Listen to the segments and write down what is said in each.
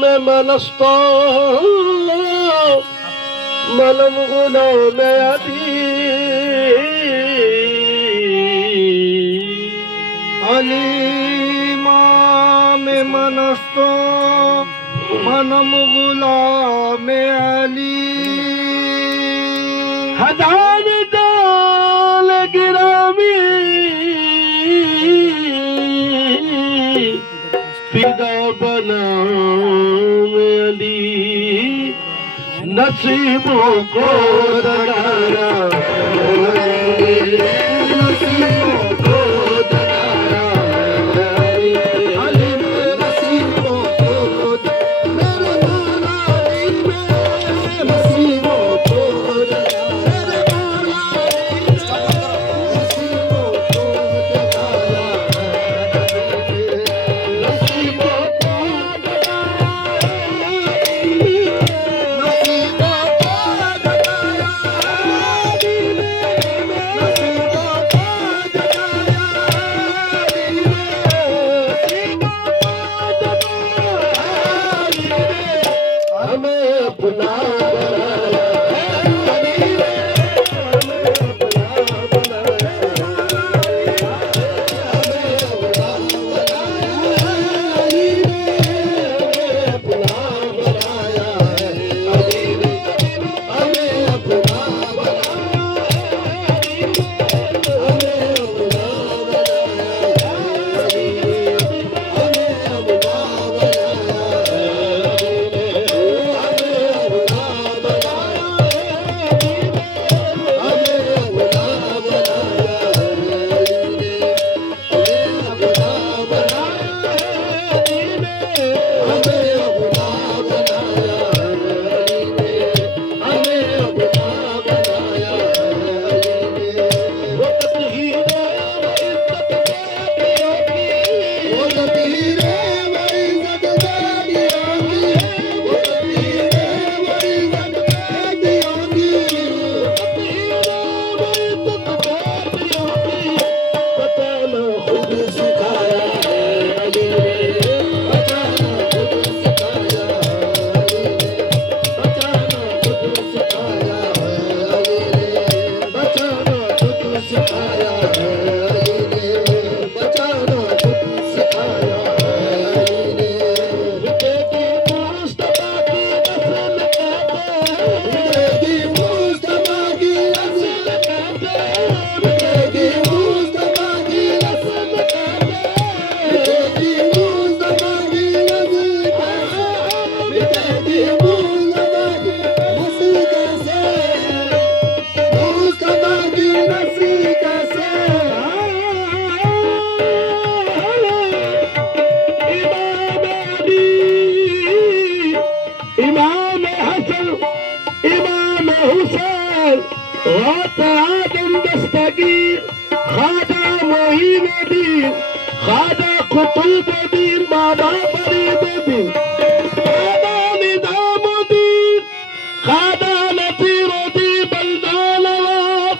में मनस्तो मनम गुलाम अली इमाम मनस्तो मनम गुलाम अली हजार दाल गिरामी फिदा बना अली नसीबों को दगारा नसीबों को दगारा अली में नसीबों को मेरे मौला अली में नसीबों को मेरे मौला अली में नसीबों को दगारा नसीबों को इमाम हसन इमाम हुसैन आदम दस्तगीर खाजा मोहिनुद्दीन खाजा कुतुबुद्दीन बाबा फरीदुद्दीन खाजा निजामुद्दीन खाजा नसीरुद्दीन बल्दानवाब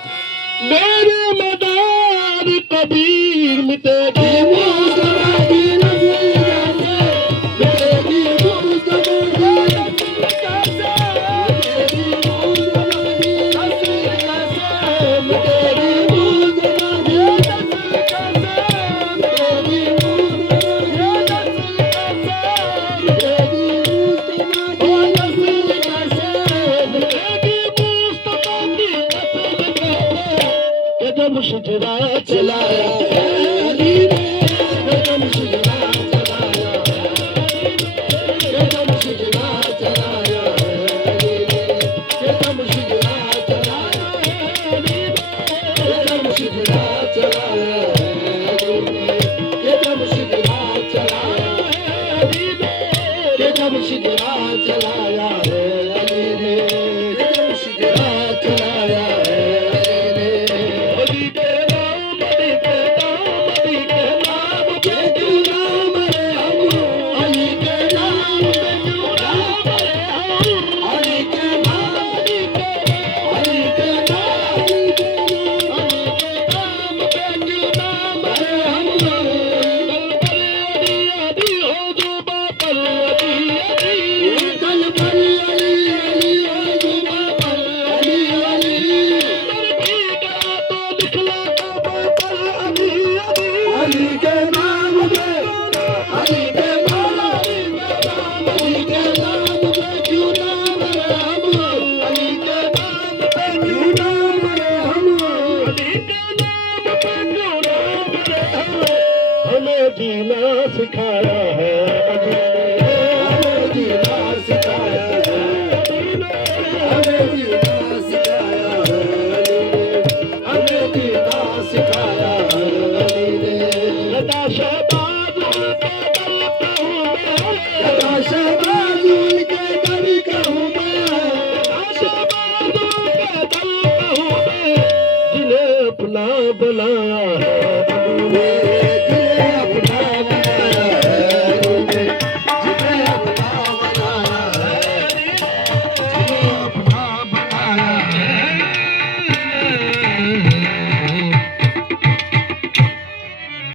मेरे मदार कबीर मिटेगी मुशजरा चलाया अली ने मुशजरा चलाया मुशजरा चलाया अली ने मुशजरा चलाया अली ने मुशजरा चलाया अली ने मुशजरा चलाया अली ने मुशजरा चलाया